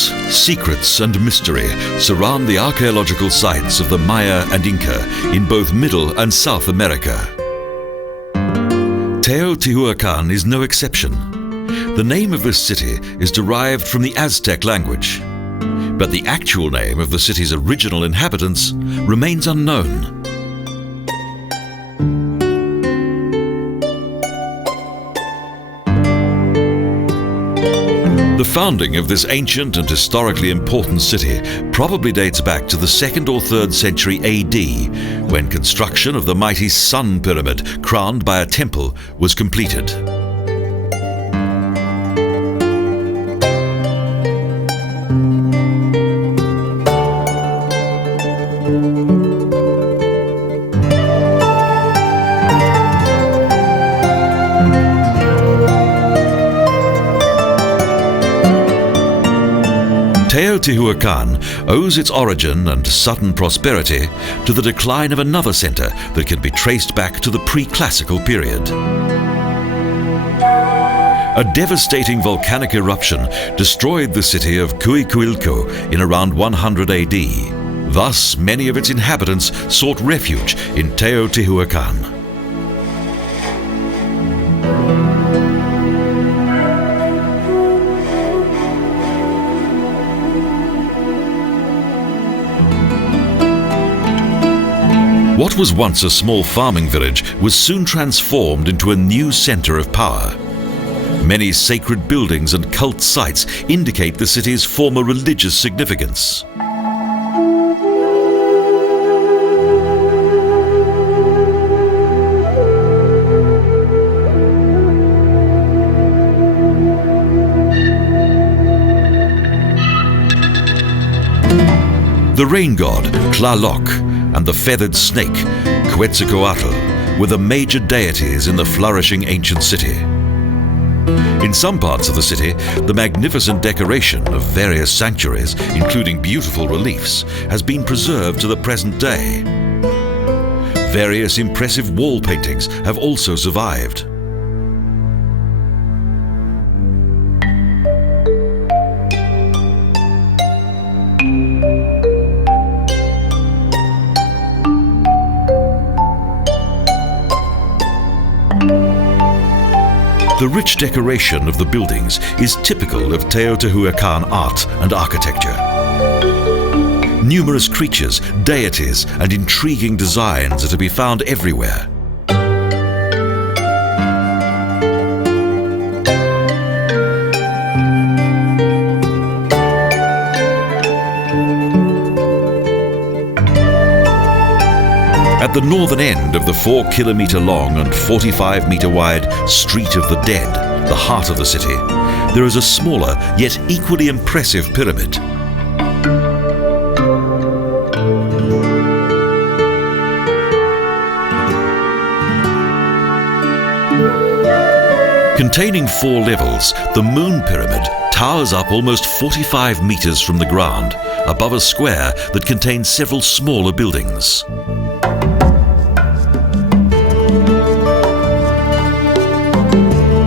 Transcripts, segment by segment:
secrets and mystery surround the archaeological sites of the Maya and Inca in both Middle and South America. Teotihuacan is no exception. The name of this city is derived from the Aztec language, but the actual name of the city's original inhabitants remains unknown. The founding of this ancient and historically important city probably dates back to the 2nd or 3rd century AD, when construction of the mighty Sun Pyramid, crowned by a temple, was completed. Teotihuacan owes its origin and sudden prosperity to the decline of another center that can be traced back to the pre-classical period. A devastating volcanic eruption destroyed the city of Cuicuilco in around 100 AD. Thus, many of its inhabitants sought refuge in Teotihuacan. What was once a small farming village was soon transformed into a new center of power. Many sacred buildings and cult sites indicate the city's former religious significance. The rain god, Tlaloc, and the feathered snake, Quetzalcoatl, were the major deities in the flourishing ancient city. In some parts of the city, the magnificent decoration of various sanctuaries, including beautiful reliefs, has been preserved to the present day. Various impressive wall paintings have also survived. The rich decoration of the buildings is typical of Teotihuacan art and architecture. Numerous creatures, deities, and intriguing designs are to be found everywhere. At the northern end of the 4-kilometre long and 45-metre wide Street of the Dead, the heart of the city, there is a smaller yet equally impressive pyramid. Containing 4 levels, the Moon Pyramid towers up almost 45 metres from the ground, above a square that contains several smaller buildings.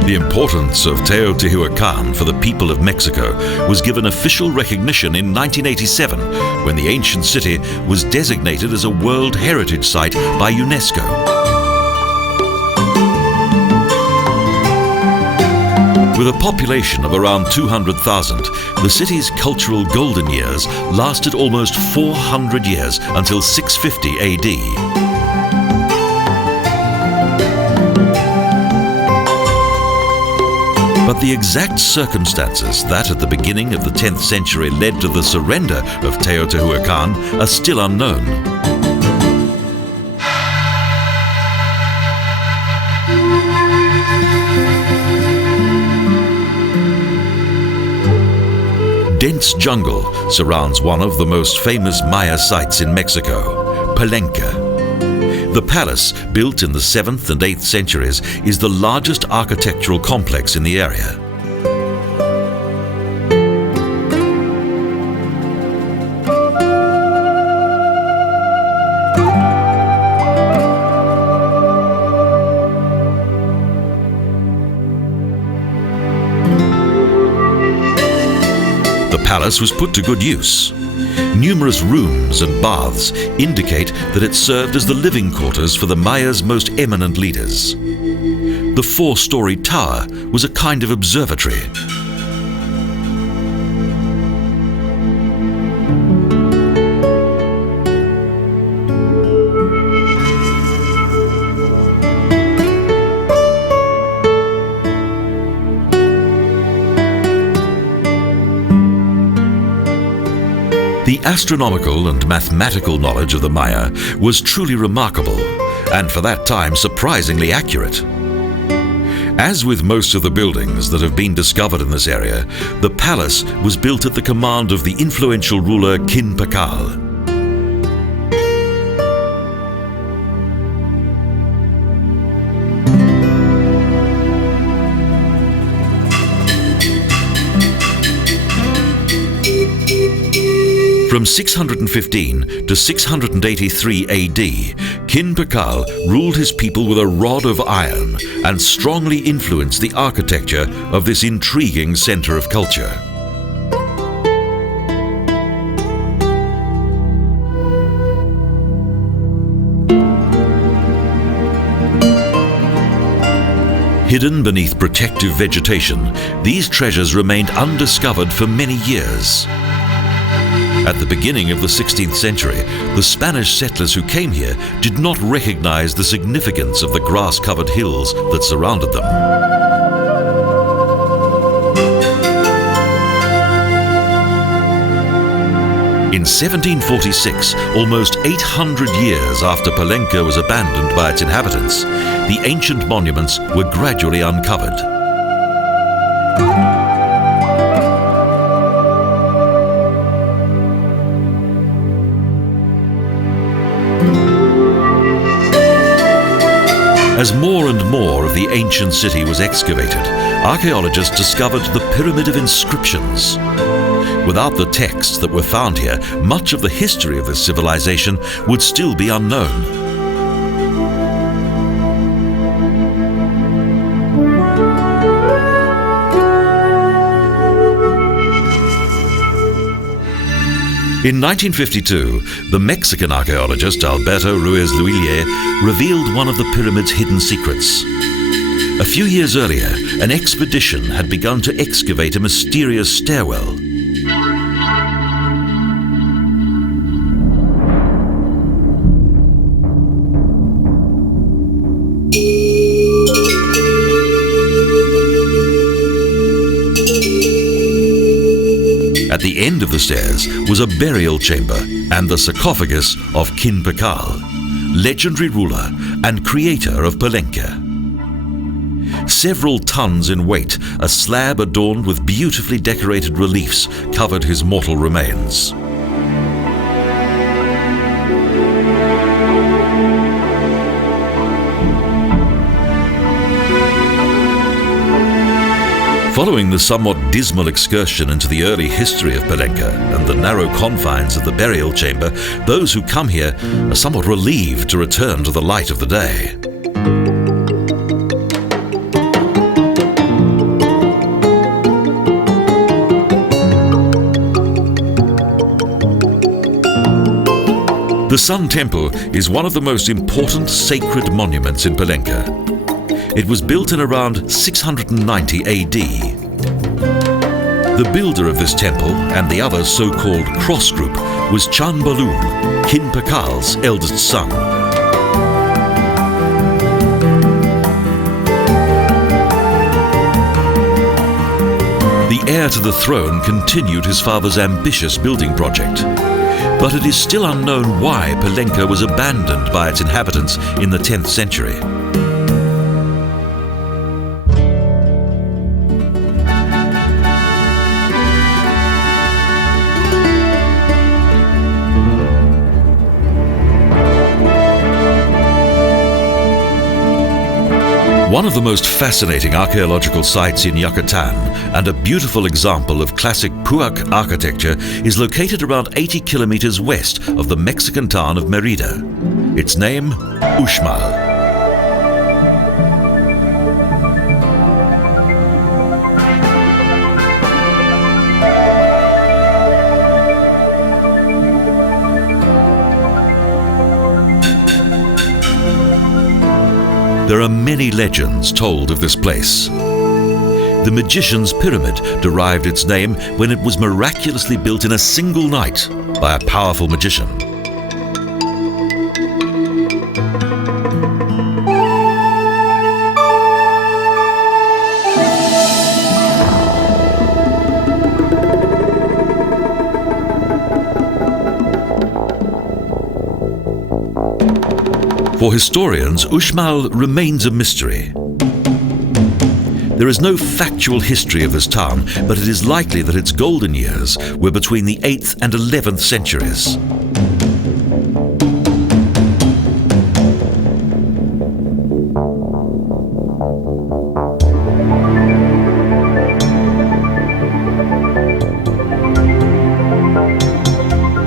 The importance of Teotihuacan for the people of Mexico was given official recognition in 1987 when the ancient city was designated as a World Heritage Site by UNESCO. With a population of around 200,000, the city's cultural golden years lasted almost 400 years until 650 AD. But the exact circumstances that at the beginning of the 10th century led to the surrender of Teotihuacan are still unknown. Dense jungle surrounds one of the most famous Maya sites in Mexico, Palenque. The palace, built in the 7th and 8th centuries, is the largest architectural complex in the area. palace was put to good use. Numerous rooms and baths indicate that it served as the living quarters for the Maya's most eminent leaders. The four-story tower was a kind of observatory. The astronomical and mathematical knowledge of the Maya was truly remarkable, and for that time surprisingly accurate. As with most of the buildings that have been discovered in this area, the palace was built at the command of the influential ruler Quetzalcoatl. From 615 to 683 AD, Quetzalcoatl ruled his people with a rod of iron and strongly influenced the architecture of this intriguing center of culture. Hidden beneath protective vegetation, these treasures remained undiscovered for many years. At the beginning of the 16th century, the Spanish settlers who came here did not recognize the significance of the grass-covered hills that surrounded them. In 1746, almost 800 years after Palenque was abandoned by its inhabitants, the ancient monuments were gradually uncovered. As more and more of the ancient city was excavated, archaeologists discovered the Pyramid of Inscriptions. Without the texts that were found here, much of the history of this civilization would still be unknown. In 1952, the Mexican archaeologist Alberto Ruiz-Luillier revealed one of the pyramid's hidden secrets. A few years earlier, an expedition had begun to excavate a mysterious stairwell. At the end of the stairs was a burial chamber and the sarcophagus of Quetzalcoatl, legendary ruler and creator of Palenque. Several tons in weight, a slab adorned with beautifully decorated reliefs covered his mortal remains. Following the somewhat dismal excursion into the early history of Palenque and the narrow confines of the burial chamber, those who come here are somewhat relieved to return to the light of the day. The Sun Temple is one of the most important sacred monuments in Palenque. It was built in around 690 AD. The builder of this temple and the other so-called cross group was Chan Balun, Quetzalcoatl's eldest son. The heir to the throne continued his father's ambitious building project. But it is still unknown why Palenque was abandoned by its inhabitants in the 10th century. One of the most fascinating archaeological sites in Yucatán and a beautiful example of classic Puuc architecture is located around 80 kilometers west of the Mexican town of Mérida. Its name, Uxmal. There are many legends told of this place. The Magician's Pyramid derived its name when it was miraculously built in a single night by a powerful magician. For historians, Uxmal remains a mystery. There is no factual history of this town, but it is likely that its golden years were between the 8th and 11th centuries.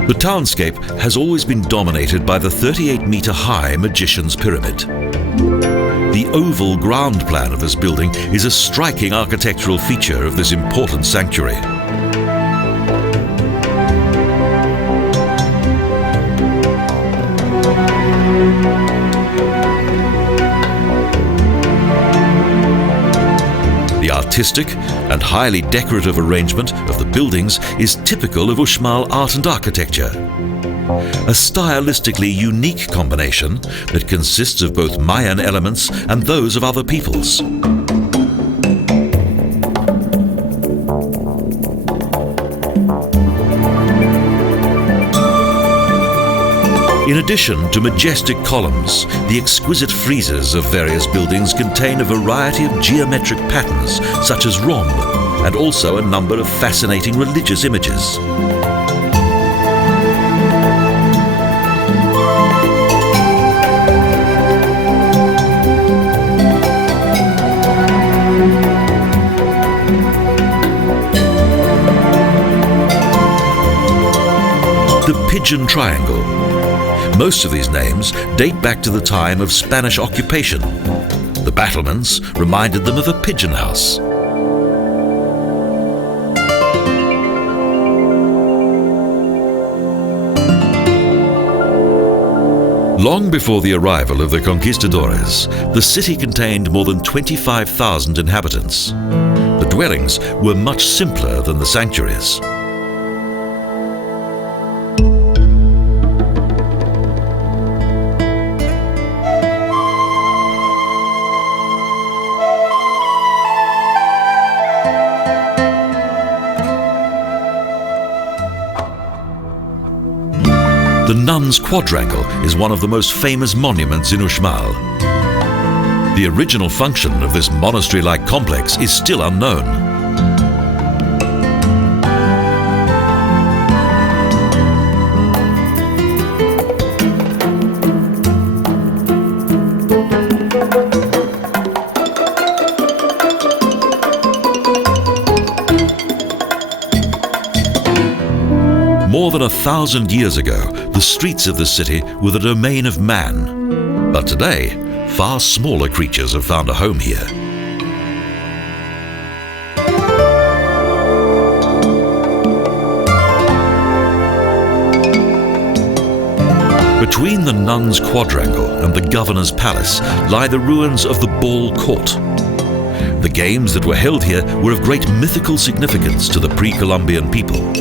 The townscape has always been dominated by the 38-metre-high Magician's Pyramid. The oval ground plan of this building is a striking architectural feature of this important sanctuary. The artistic and highly decorative arrangement of the buildings is typical of Uxmal art and architecture. A stylistically unique combination that consists of both Mayan elements and those of other peoples. In addition to majestic columns, the exquisite friezes of various buildings contain a variety of geometric patterns such as rhomb, and also a number of fascinating religious images. The Pigeon Triangle. Most of these names date back to the time of Spanish occupation. The battlements reminded them of a pigeon house. Long before the arrival of the conquistadores, the city contained more than 25,000 inhabitants. The dwellings were much simpler than the sanctuaries. The Nuns' Quadrangle is one of the most famous monuments in Uxmal. The original function of this monastery-like complex is still unknown. More than 1,000 years ago, the streets of the city were the domain of man. But today, far smaller creatures have found a home here. Between the Nuns' Quadrangle and the Governor's Palace lie the ruins of the Ball Court. The games that were held here were of great mythical significance to the pre-Columbian people.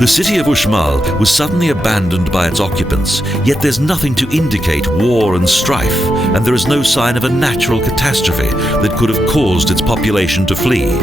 The city of Uxmal was suddenly abandoned by its occupants, yet there's nothing to indicate war and strife, and there is no sign of a natural catastrophe that could have caused its population to flee.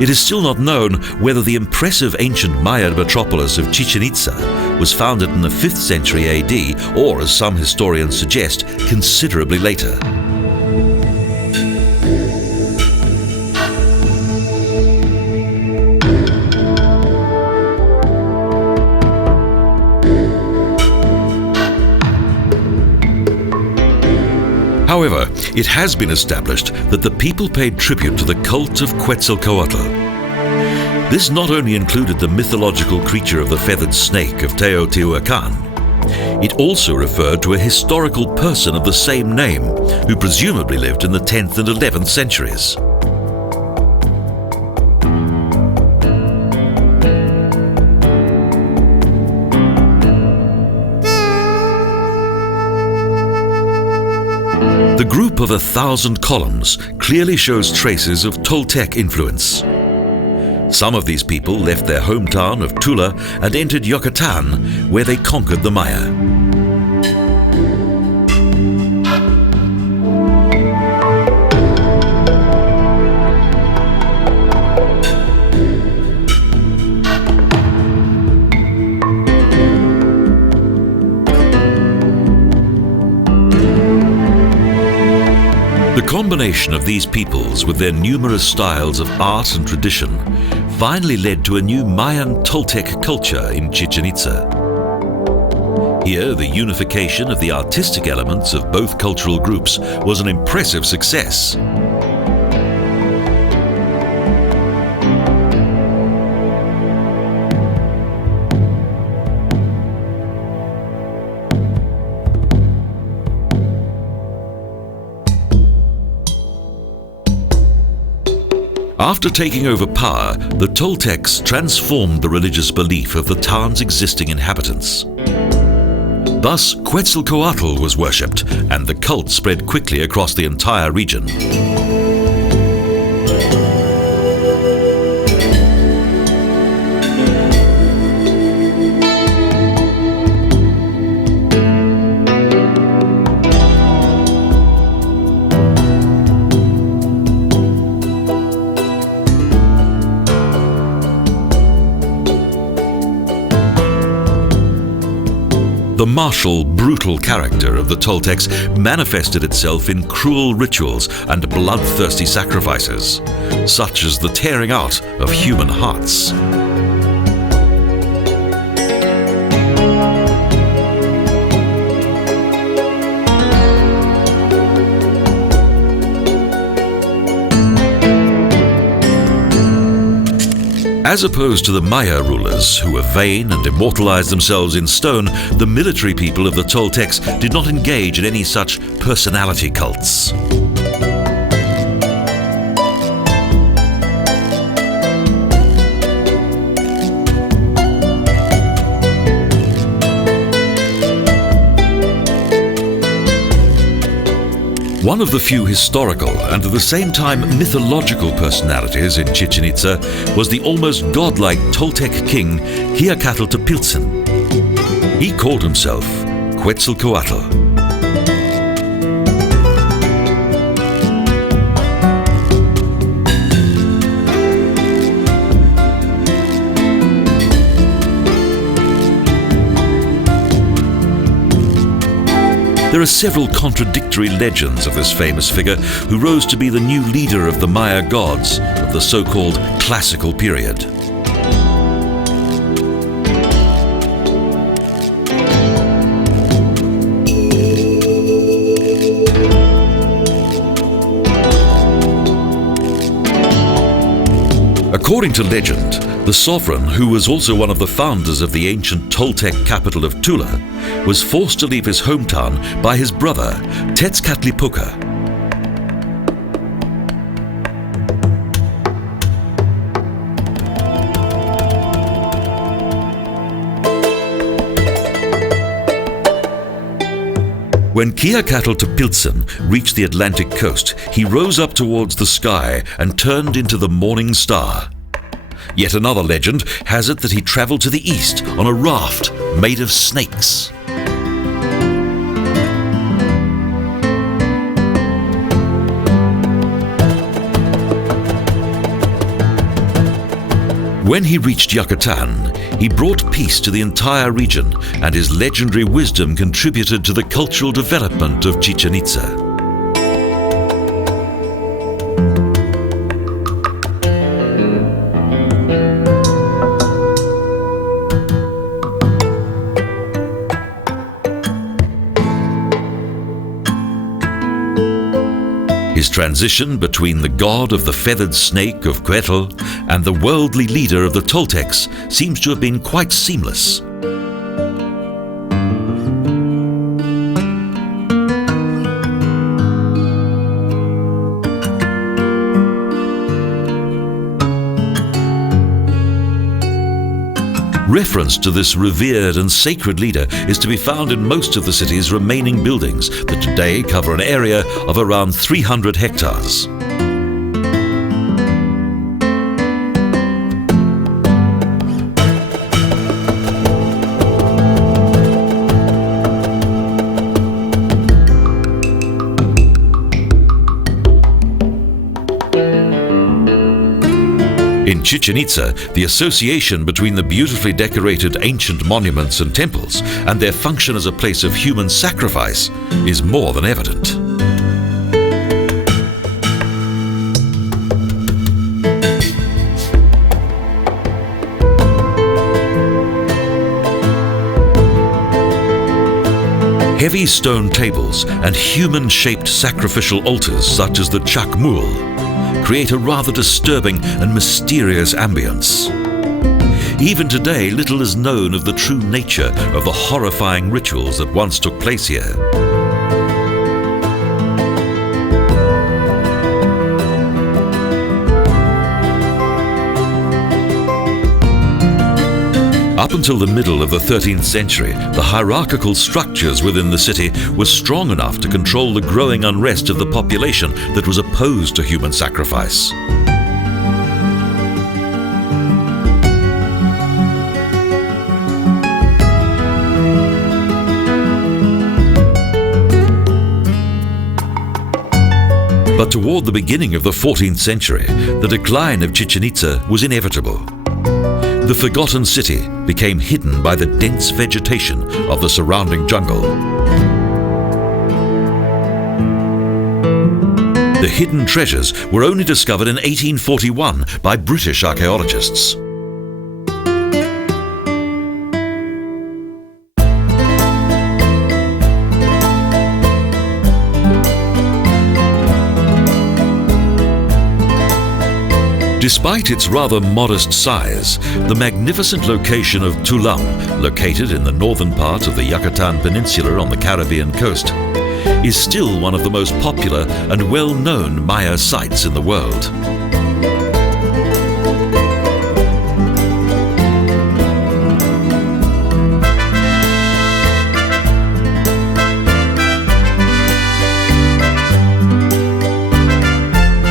It is still not known whether the impressive ancient Mayan metropolis of Chichén Itzá was founded in the 5th century AD, or, as some historians suggest, considerably later. However, it has been established that the people paid tribute to the cult of Quetzalcoatl. This not only included the mythological creature of the feathered snake of Teotihuacan, it also referred to a historical person of the same name, who presumably lived in the 10th and 11th centuries. The group of 1,000 columns clearly shows traces of Toltec influence. Some of these people left their hometown of Tula and entered Yucatán, where they conquered the Maya. The combination of these peoples with their numerous styles of art and tradition finally led to a new Mayan Toltec culture in Chichén Itzá. Here, the unification of the artistic elements of both cultural groups was an impressive success. After taking over power, the Toltecs transformed the religious belief of the town's existing inhabitants. Thus, Quetzalcoatl was worshipped, and the cult spread quickly across the entire region. The martial, brutal character of the Toltecs manifested itself in cruel rituals and bloodthirsty sacrifices, such as the tearing out of human hearts. As opposed to the Maya rulers, who were vain and immortalized themselves in stone, the military people of the Toltecs did not engage in any such personality cults. One of the few historical and at the same time mythological personalities in Chichén Itzá was the almost godlike Toltec king Tlaloc. He called himself Quetzalcoatl. There are several contradictory legends of this famous figure who rose to be the new leader of the Maya gods of the so-called classical period. According to legend, the sovereign, who was also one of the founders of the ancient Toltec capital of Tula, was forced to leave his hometown by his brother, Tezcatlipoca. When Tlaloc reached the Atlantic coast, he rose up towards the sky and turned into the morning star. Yet another legend has it that he traveled to the east on a raft made of snakes. When he reached Yucatán, he brought peace to the entire region, and his legendary wisdom contributed to the cultural development of Chichén Itzá. His transition between the god of the feathered snake of Quetzalcoatl and the worldly leader of the Toltecs seems to have been quite seamless. Reference to this revered and sacred leader is to be found in most of the city's remaining buildings that today cover an area of around 300 hectares. In Chichén Itzá, the association between the beautifully decorated ancient monuments and temples and their function as a place of human sacrifice is more than evident. Heavy stone tables and human-shaped sacrificial altars such as the Chac Mool create a rather disturbing and mysterious ambience. Even today, little is known of the true nature of the horrifying rituals that once took place here. Up until the middle of the 13th century, the hierarchical structures within the city were strong enough to control the growing unrest of the population that was opposed to human sacrifice. But toward the beginning of the 14th century, the decline of Chichén Itzá was inevitable. The forgotten city became hidden by the dense vegetation of the surrounding jungle. The hidden treasures were only discovered in 1841 by British archaeologists. Despite its rather modest size, the magnificent location of Tulum, located in the northern part of the Yucatán Peninsula on the Caribbean coast, is still one of the most popular and well-known Maya sites in the world.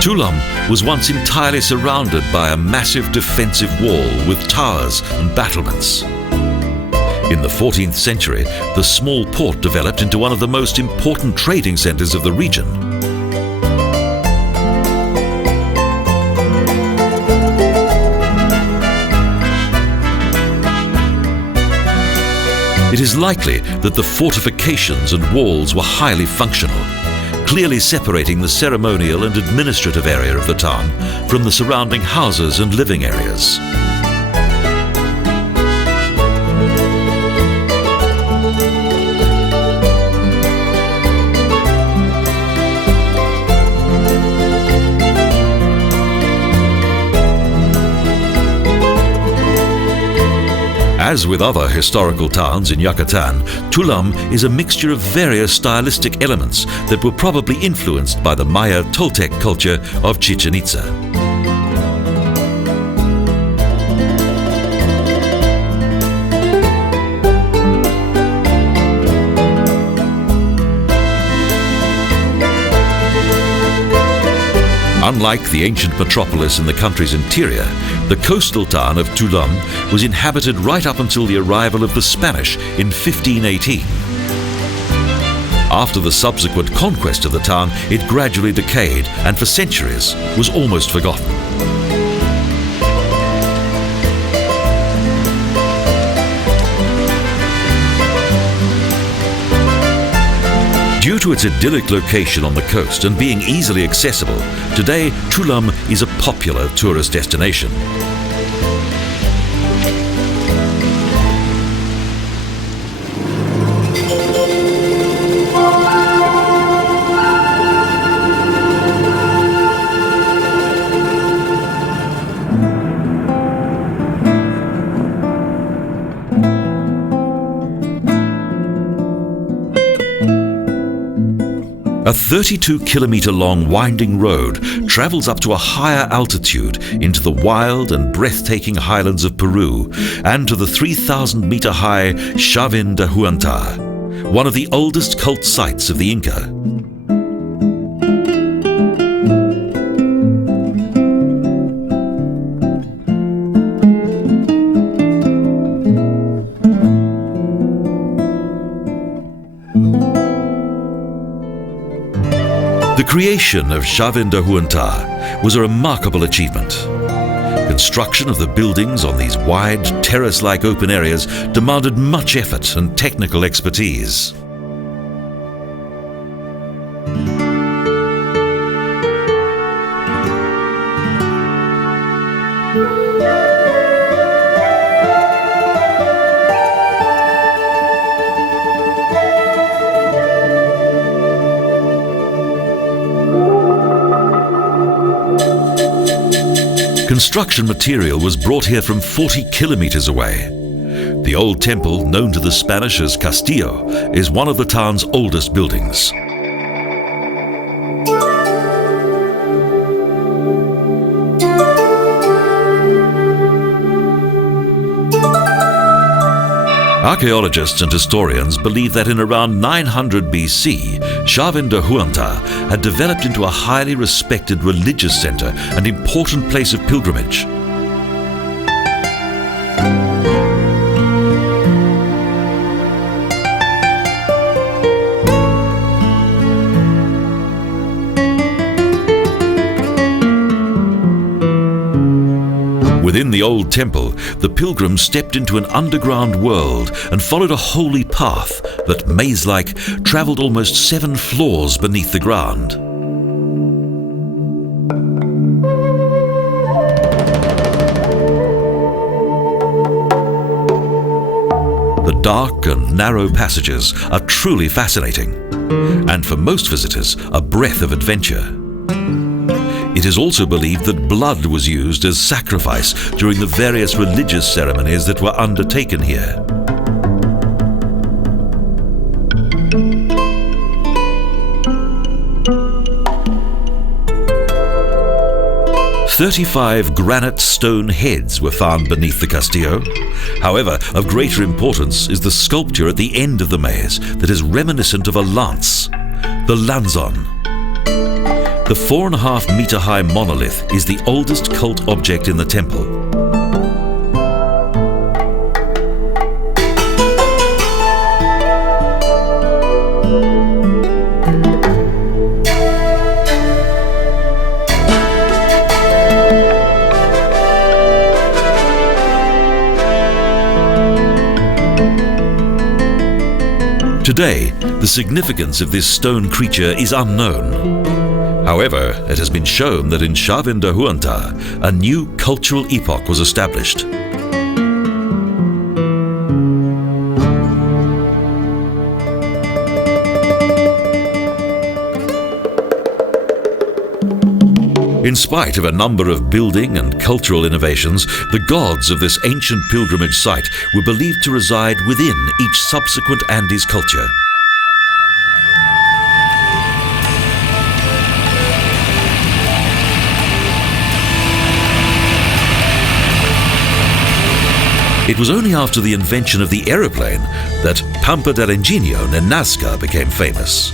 Tulum was once entirely surrounded by a massive defensive wall with towers and battlements. In the 14th century, the small port developed into one of the most important trading centers of the region. It is likely that the fortifications and walls were highly functional, clearly separating the ceremonial and administrative area of the town from the surrounding houses and living areas. As with other historical towns in Yucatan, Tulum is a mixture of various stylistic elements that were probably influenced by the Maya Toltec culture of Chichén Itzá. Unlike the ancient metropolis in the country's interior, the coastal town of Tulum was inhabited right up until the arrival of the Spanish in 1518. After the subsequent conquest of the town, it gradually decayed and for centuries was almost forgotten. Due to its idyllic location on the coast and being easily accessible, today Tulum is a popular tourist destination. A 32-kilometre-long winding road travels up to a higher altitude into the wild and breathtaking highlands of Peru and to the 3,000-metre-high Chavin de Huantar, one of the oldest cult sites of the Inca. The creation of Chavin de Huantar was a remarkable achievement. Construction of the buildings on these wide, terrace-like open areas demanded much effort and technical expertise. Construction material was brought here from 40 kilometers away. The old temple, known to the Spanish as Castillo, is one of the town's oldest buildings. Archaeologists and historians believe that in around 900 BC, Chavin de Huantar had developed into a highly respected religious center and important place of pilgrimage. Within the old temple, the pilgrims stepped into an underground world and followed a holy path that, maze-like, traveled almost 7 floors beneath the ground. The dark and narrow passages are truly fascinating, and for most visitors, a breath of adventure. It is also believed that blood was used as sacrifice during the various religious ceremonies that were undertaken here. "35 granite stone heads were found beneath the Castillo. However, of greater importance is the sculpture at the end of the maze that is reminiscent of a lance, the lanzon. The 4.5-metre-high monolith is the oldest cult object in the temple. Today, the significance of this stone creature is unknown. However, it has been shown that in Chavin de Huantar, a new cultural epoch was established. In spite of a number of building and cultural innovations, the gods of this ancient pilgrimage site were believed to reside within each subsequent Andes culture. It was only after the invention of the aeroplane that Pampa del Ingenio in Nazca became famous.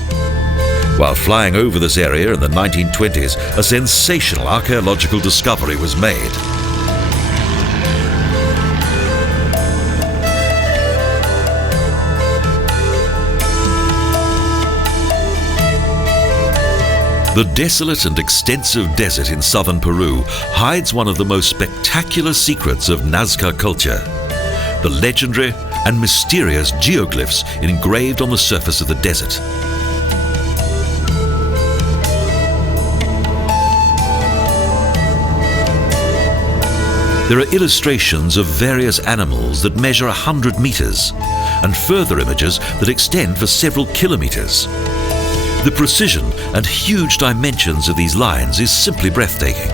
While flying over this area in the 1920s, a sensational archaeological discovery was made. The desolate and extensive desert in southern Peru hides one of the most spectacular secrets of Nazca culture: the legendary and mysterious geoglyphs engraved on the surface of the desert. There are illustrations of various animals that measure 100 meters, and further images that extend for several kilometers. The precision and huge dimensions of these lines is simply breathtaking.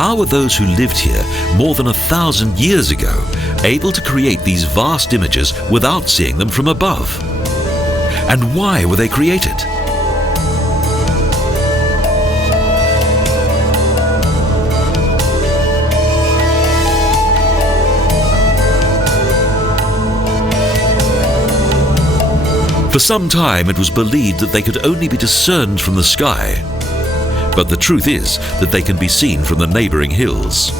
How how were those who lived here more than 1,000 years ago able to create these vast images without seeing them from above? And why were they created? For some time it was believed that they could only be discerned from the sky, but the truth is that they can be seen from the neighbouring hills.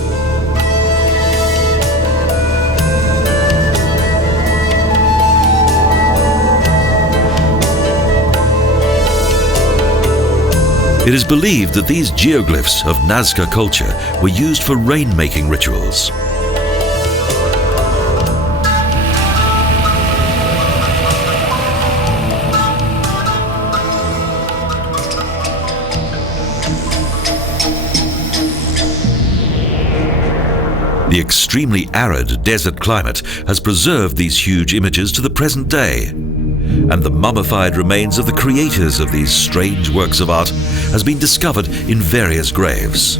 It is believed that these geoglyphs of Nazca culture were used for rain-making rituals. The extremely arid desert climate has preserved these huge images to the present day, and the mummified remains of the creators of these strange works of art has been discovered in various graves.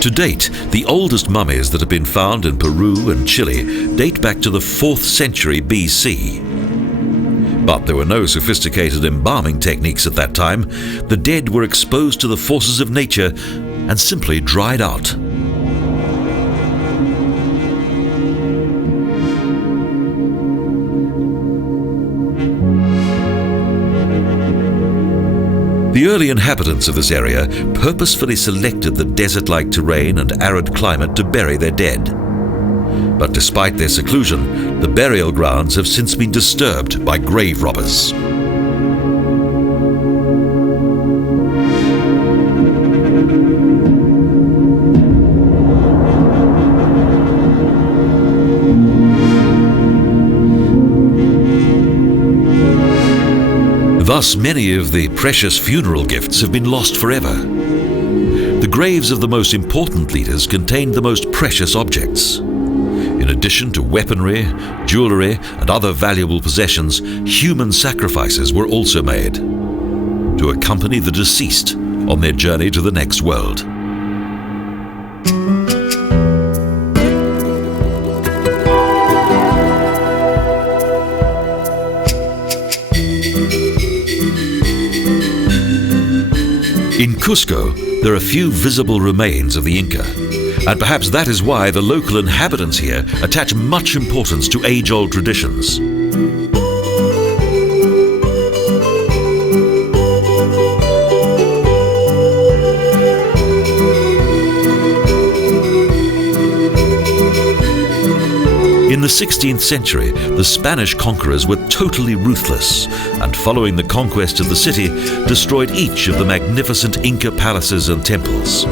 To date, the oldest mummies that have been found in Peru and Chile date back to the 4th century BC. But there were no sophisticated embalming techniques at that time. The dead were exposed to the forces of nature and simply dried out. The early inhabitants of this area purposefully selected the desert-like terrain and arid climate to bury their dead. But despite their seclusion, the burial grounds have since been disturbed by grave robbers. Thus, many of the precious funeral gifts have been lost forever. The graves of the most important leaders contained the most precious objects. In addition to weaponry, jewelry, and other valuable possessions, human sacrifices were also made to accompany the deceased on their journey to the next world. In Cusco, there are few visible remains of the Inca, and perhaps that is why the local inhabitants here attach much importance to age-old traditions. In the 16th century, the Spanish conquerors were totally ruthless, and following the conquest of the city, destroyed each of the magnificent Inca palaces and temples.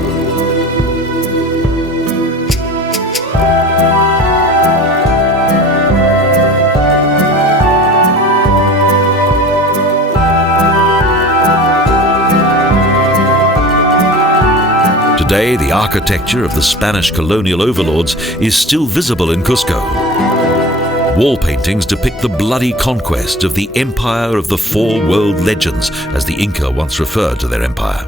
Today, the architecture of the Spanish colonial overlords is still visible in Cusco. Wall paintings depict the bloody conquest of the Empire of the Four World Legends, as the Inca once referred to their empire.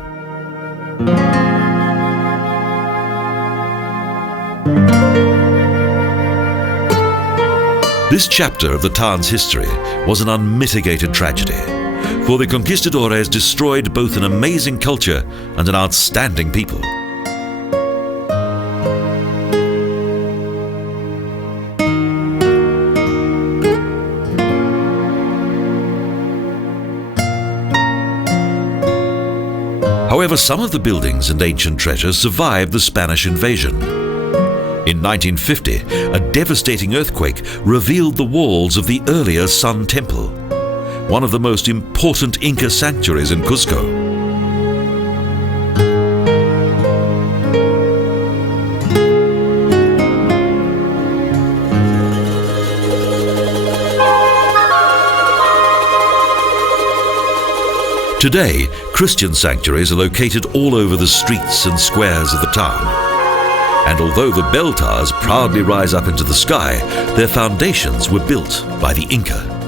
This chapter of the town's history was an unmitigated tragedy, for the conquistadores destroyed both an amazing culture and an outstanding people. However, some of the buildings and ancient treasures survived the Spanish invasion. In 1950, a devastating earthquake revealed the walls of the earlier Sun Temple, one of the most important Inca sanctuaries in Cusco. Today, Christian sanctuaries are located all over the streets and squares of the town. And although the bell towers proudly rise up into the sky, their foundations were built by the Inca.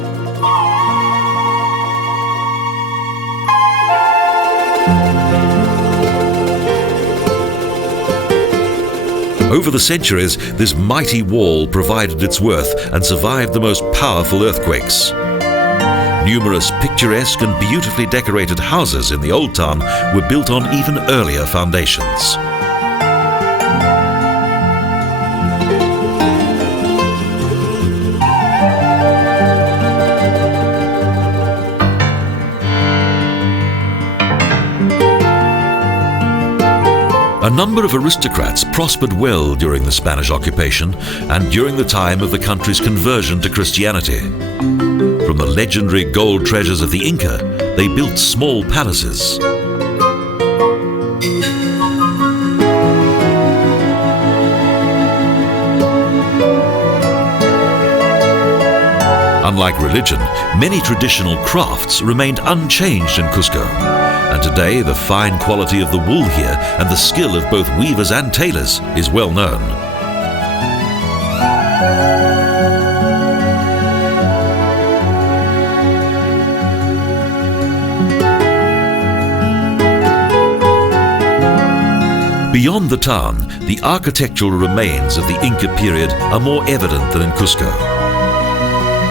Over the centuries, this mighty wall provided its worth and survived the most powerful earthquakes. Numerous picturesque and beautifully decorated houses in the Old Town were built on even earlier foundations. A number of aristocrats prospered well during the Spanish occupation and during the time of the country's conversion to Christianity. From the legendary gold treasures of the Inca, they built small palaces. Unlike religion, many traditional crafts remained unchanged in Cusco. And today, the fine quality of the wool here and the skill of both weavers and tailors is well known. Beyond the town, the architectural remains of the Inca period are more evident than in Cusco.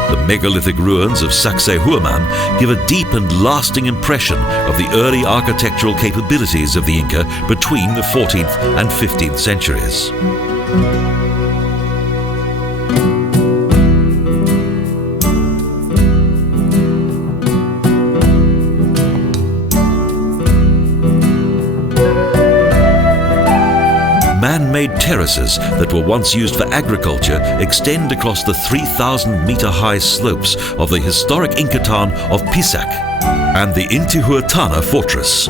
The megalithic ruins of Sacsayhuaman give a deep and lasting impression of the early architectural capabilities of the Inca between the 14th and 15th centuries. Man-made terraces that were once used for agriculture extend across the 3,000-meter-high slopes of the historic Inca town of Pisac and the Teotihuacan fortress.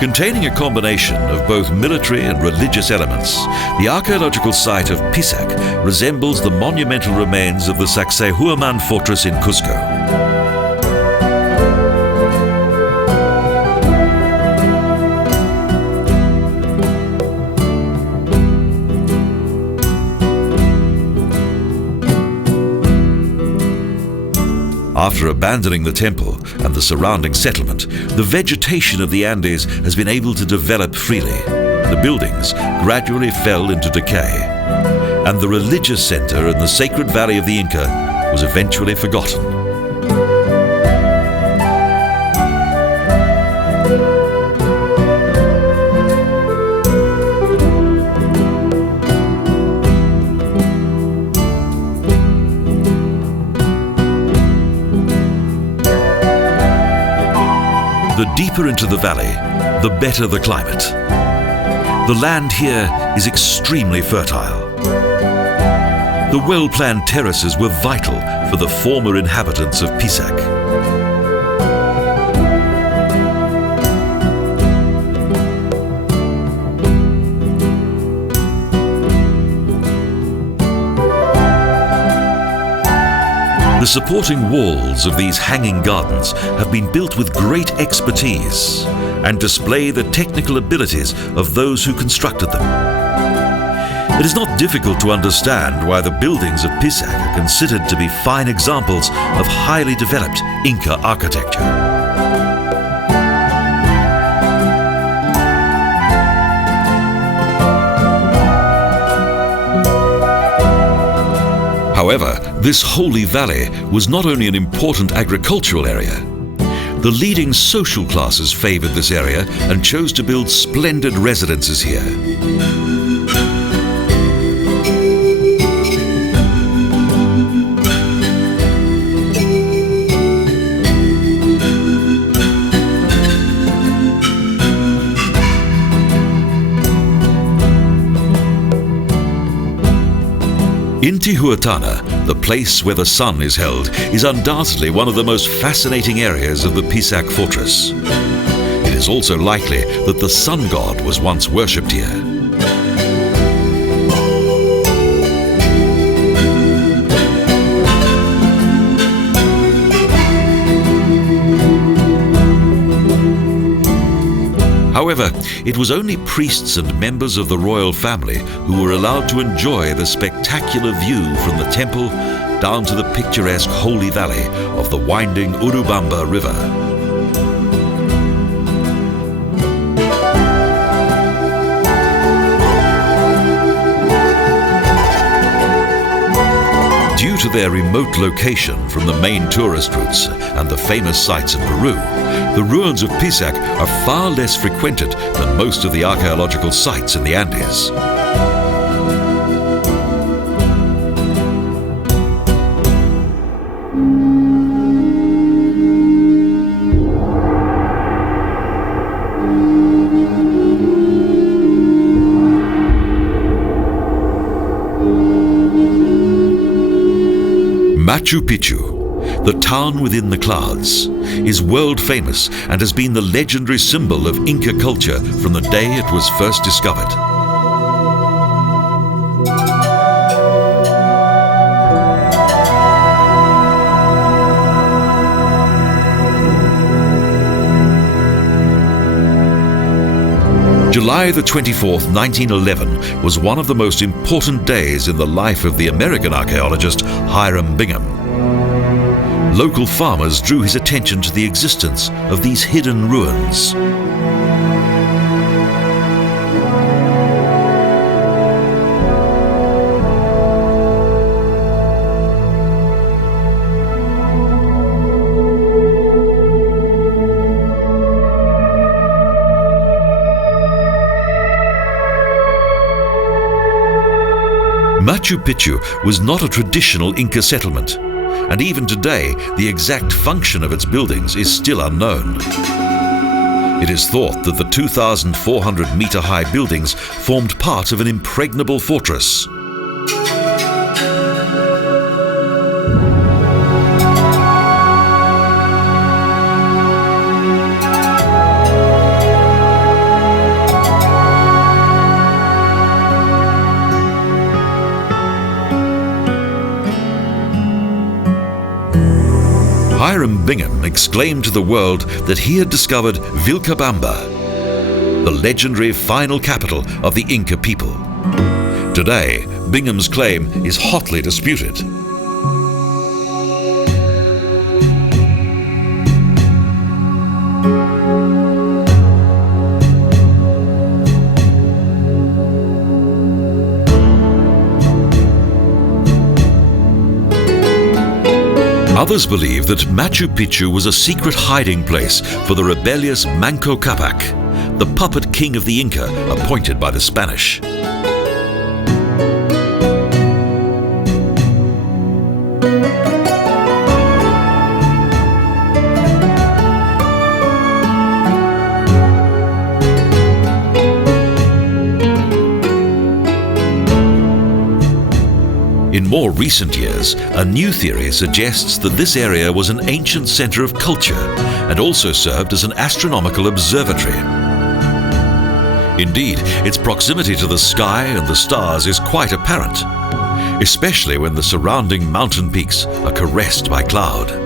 Containing a combination of both military and religious elements, the archaeological site of Pisac resembles the monumental remains of the Sacsayhuaman fortress in Cusco. After abandoning the temple and the surrounding settlement, the vegetation of the Andes has been able to develop freely. The buildings gradually fell into decay, and the religious center in the sacred valley of the Inca was eventually forgotten. The deeper into the valley, the better the climate. The land here is extremely fertile. The well-planned terraces were vital for the former inhabitants of Pisac. The supporting walls of these hanging gardens have been built with great expertise and display the technical abilities of those who constructed them. It is not difficult to understand why the buildings of Pisac are considered to be fine examples of highly developed Inca architecture. However, this holy valley was not only an important agricultural area. The leading social classes favored this area and chose to build splendid residences here. In Teotihuacan, the place where the sun is held, is undoubtedly one of the most fascinating areas of the Pisac fortress. It is also likely that the sun god was once worshipped here. However, it was only priests and members of the royal family who were allowed to enjoy the spectacular view from the temple down to the picturesque holy valley of the winding Urubamba River. Due to their remote location from the main tourist routes and the famous sites of Peru, the ruins of Pisac are far less frequented than most of the archaeological sites in the Andes. Machu Picchu, the town within the clouds, is world famous and has been the legendary symbol of Inca culture from the day it was first discovered. July the 24th, 1911 was one of the most important days in the life of the American archaeologist Hiram Bingham. Local farmers drew his attention to the existence of these hidden ruins. Machu Picchu was not a traditional Inca settlement, and even today the exact function of its buildings is still unknown. It is thought that the 2,400-meter-high buildings formed part of an impregnable fortress. Hiram Bingham exclaimed to the world that he had discovered Vilcabamba, the legendary final capital of the Inca people. Today, Bingham's claim is hotly disputed. Others believe that Machu Picchu was a secret hiding place for the rebellious Manco Capac, the puppet king of the Inca appointed by the Spanish. In more recent years, a new theory suggests that this area was an ancient center of culture and also served as an astronomical observatory. Indeed, its proximity to the sky and the stars is quite apparent, especially when the surrounding mountain peaks are caressed by cloud.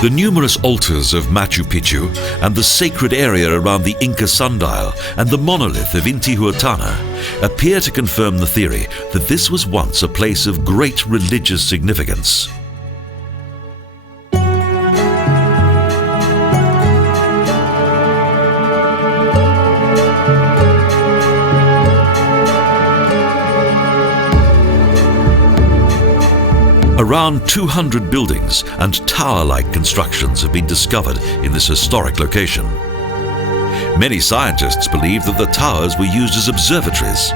The numerous altars of Machu Picchu and the sacred area around the Inca sundial and the monolith of Intihuatana appear to confirm the theory that this was once a place of great religious significance. Around 200 buildings and tower-like constructions have been discovered in this historic location. Many scientists believe that the towers were used as observatories.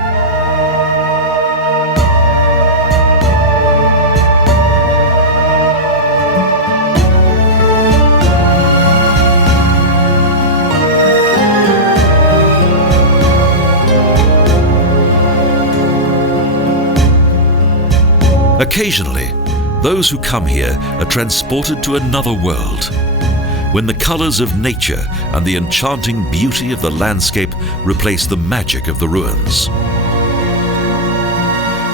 Occasionally, those who come here are transported to another world, when the colors of nature and the enchanting beauty of the landscape replace the magic of the ruins.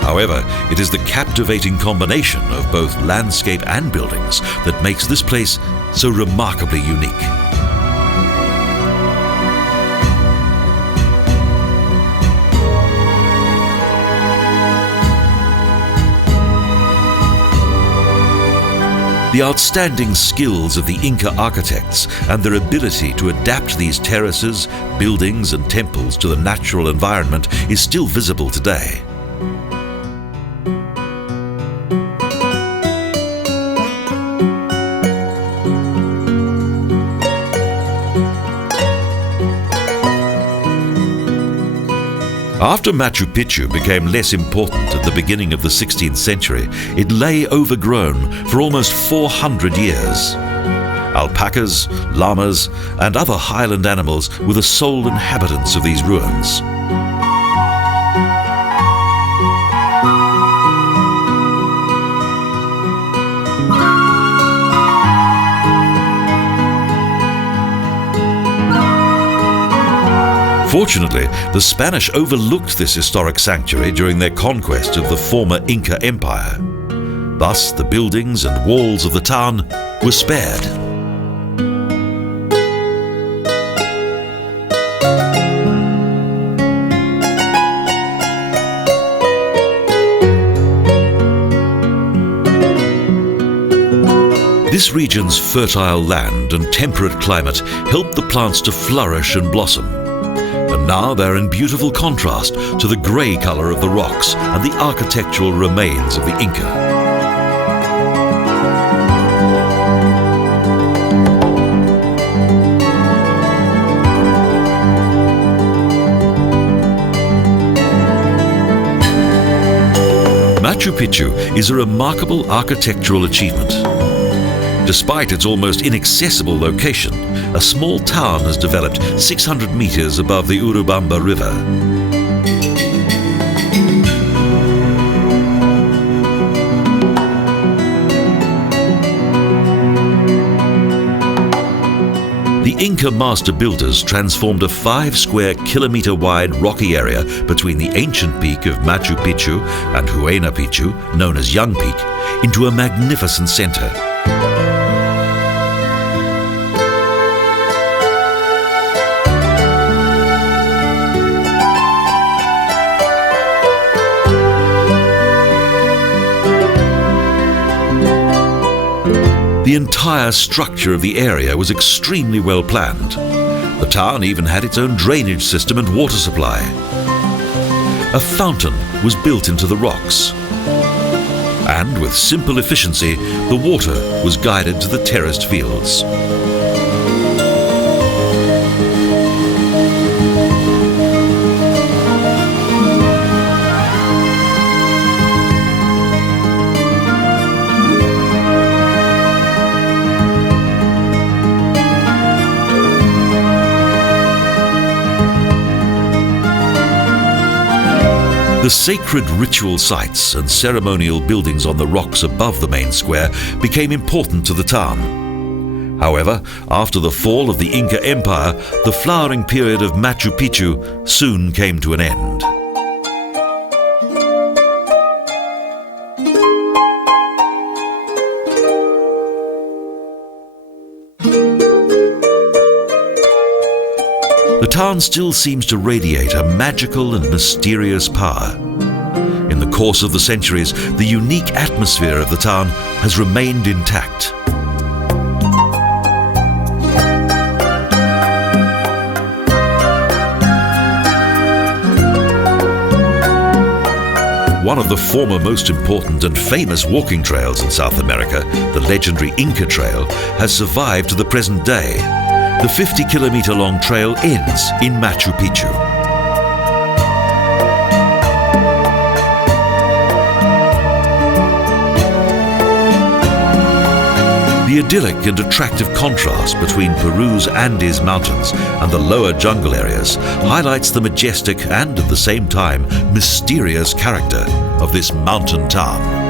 However, it is the captivating combination of both landscape and buildings that makes this place so remarkably unique. The outstanding skills of the Inca architects and their ability to adapt these terraces, buildings and temples to the natural environment is still visible today. After Machu Picchu became less important at the beginning of the 16th century, it lay overgrown for almost 400 years. Alpacas, llamas, and other highland animals were the sole inhabitants of these ruins. Fortunately, the Spanish overlooked this historic sanctuary during their conquest of the former Inca Empire. Thus, the buildings and walls of the town were spared. This region's fertile land and temperate climate helped the plants to flourish and blossom. And now they're in beautiful contrast to the grey colour of the rocks and the architectural remains of the Inca. Machu Picchu is a remarkable architectural achievement. Despite its almost inaccessible location, a small town has developed 600 meters above the Urubamba River. The Inca master builders transformed a 5 square kilometer wide rocky area between the ancient peak of Machu Picchu and Huayna Picchu, known as Young Peak, into a magnificent center. The entire structure of the area was extremely well planned. The town even had its own drainage system and water supply. A fountain was built into the rocks. And with simple efficiency, the water was guided to the terraced fields. The sacred ritual sites and ceremonial buildings on the rocks above the main square became important to the town. However, after the fall of the Inca Empire, the flowering period of Machu Picchu soon came to an end. The town still seems to radiate a magical and mysterious power. In the course of the centuries, the unique atmosphere of the town has remained intact. One of the former most important and famous walking trails in South America, the legendary Inca Trail, has survived to the present day. The 50-kilometer-long trail ends in Machu Picchu. The idyllic and attractive contrast between Peru's Andes Mountains and the lower jungle areas highlights the majestic and, at the same time, mysterious character of this mountain town.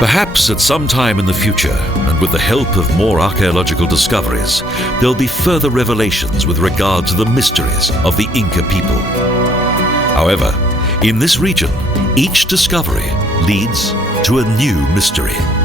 Perhaps at some time in the future, and with the help of more archaeological discoveries, there'll be further revelations with regard to the mysteries of the Inca people. However, in this region, each discovery leads to a new mystery.